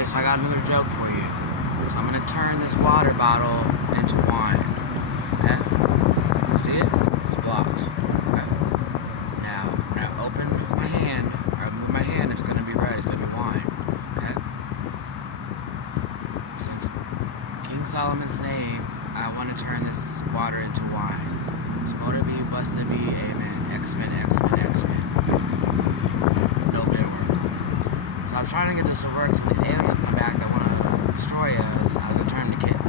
Okay, so I got another joke for you. So I'm gonna turn this water bottle into wine. Okay? See it? It's blocked. Okay? Now, when I open my hand, or move my hand, it's gonna be red, it's gonna be wine. Okay? Since King Solomon's name, I wanna turn this water into wine. Smoter be, blessed be, amen. X-Men, X-Men, X-Men. Nope, didn't work. So I'm trying to get this to work so when these aliens come back that want to destroy us, I was going to turn into kittens.